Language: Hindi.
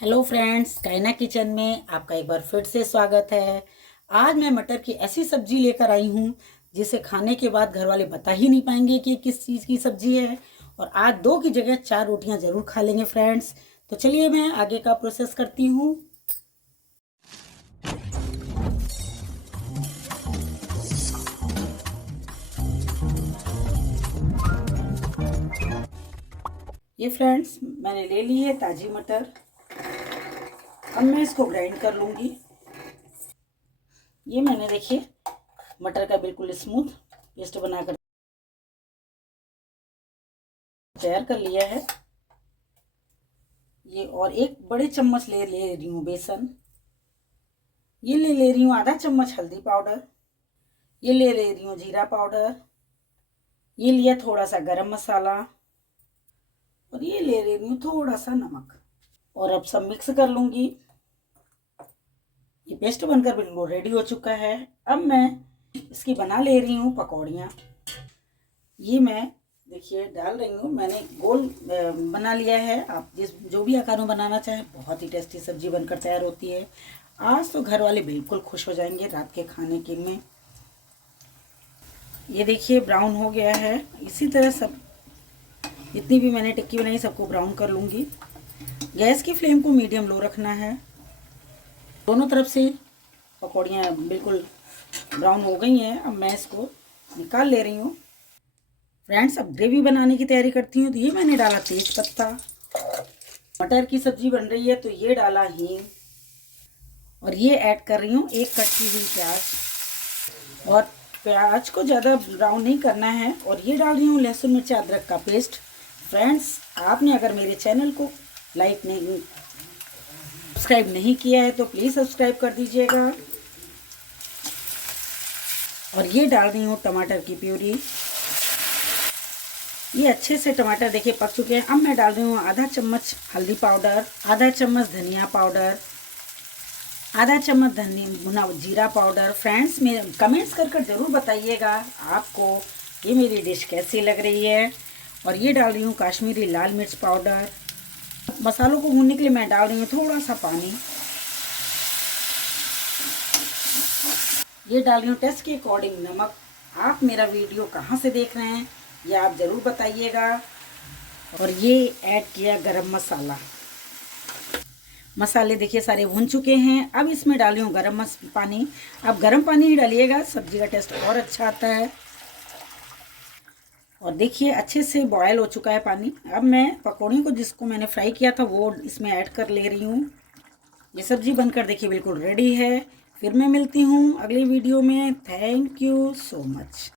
हेलो फ्रेंड्स, कायना किचन में आपका एक बार फिर से स्वागत है। आज मैं मटर की ऐसी सब्जी लेकर आई हूँ जिसे खाने के बाद घर वाले बता ही नहीं पाएंगे कि किस चीज़ की सब्जी है। और आज 2 की जगह 4 रोटियां ज़रूर खा लेंगे फ्रेंड्स। तो चलिए मैं आगे का प्रोसेस करती हूँ। ये फ्रेंड्स, मैंने ले ली है ताज़ी मटर। अब मैं इसको ग्राइंड कर लूँगी। ये मैंने देखिए मटर का बिल्कुल स्मूथ पेस्ट बनाकर तैयार कर लिया है। ये और एक बड़े चम्मच ले रही हूँ बेसन। ये ले रही हूँ आधा चम्मच हल्दी पाउडर। ये ले रही हूँ जीरा पाउडर। ये लिया थोड़ा सा गरम मसाला और ये ले रही हूँ थोड़ा सा नमक। और अब सब मिक्स कर लूँगी। ये पेस्ट बनकर बिल्कुल रेडी हो चुका है। अब मैं इसकी बना ले रही हूँ पकौड़ियाँ। ये मैं देखिए डाल रही हूँ। मैंने गोल बना लिया है। आप जो भी आकार में बनाना चाहें, बहुत ही टेस्टी सब्जी बनकर तैयार होती है। आज तो घर वाले बिल्कुल खुश हो जाएंगे रात के खाने के में। ये देखिए ब्राउन हो गया है। इसी तरह सब जितनी भी मैंने टिक्की बनाई सबको ब्राउन कर लूँगी। गैस की फ्लेम को मीडियम लो रखना है। दोनों तरफ से पकौड़ियाँ बिल्कुल ब्राउन हो गई हैं। अब मैं इसको निकाल ले रही हूँ। फ्रेंड्स, अब ग्रेवी बनाने की तैयारी करती हूँ। तो ये मैंने डाला तेज पत्ता। मटर की सब्जी बन रही है तो ये डाला हींग। और ये ऐड कर रही हूँ एक कटी हुई प्याज। और प्याज को ज़्यादा ब्राउन नहीं करना है। और ये डाल रही हूँ लहसुन मिर्च अदरक का पेस्ट। फ्रेंड्स, आपने अगर मेरे चैनल को लाइक नहीं सब्सक्राइब नहीं किया है तो प्लीज़ सब्सक्राइब कर दीजिएगा। और ये डाल रही हूँ टमाटर की प्यूरी। ये अच्छे से टमाटर देखिए पक चुके हैं। अब मैं डाल रही हूँ आधा चम्मच हल्दी पाउडर, आधा चम्मच धनिया पाउडर, आधा चम्मच भुना जीरा पाउडर। फ्रेंड्स, मेरे कमेंट्स कर ज़रूर बताइएगा आपको ये मेरी डिश कैसी लग रही है। और ये डाल रही हूँ कश्मीरी लाल मिर्च पाउडर। मसालों को भूनने के लिए मैं डाल रही हूँ थोड़ा सा पानी। ये डाल रही हूँ टेस्ट के अकॉर्डिंग नमक। आप मेरा वीडियो कहाँ से देख रहे हैं ये आप ज़रूर बताइएगा। और ये ऐड किया गरम मसाला। मसाले देखिए सारे भून चुके हैं। अब इसमें डाली हूँ गरम पानी। अब गरम पानी ही डालिएगा, सब्जी का टेस्ट और अच्छा आता है। और देखिए अच्छे से बॉयल हो चुका है पानी। अब मैं पकौड़ी को जिसको मैंने फ्राई किया था वो इसमें ऐड कर ले रही हूँ। ये सब्जी बनकर देखिए बिल्कुल रेडी है। फिर मैं मिलती हूँ अगली वीडियो में। Thank you so much.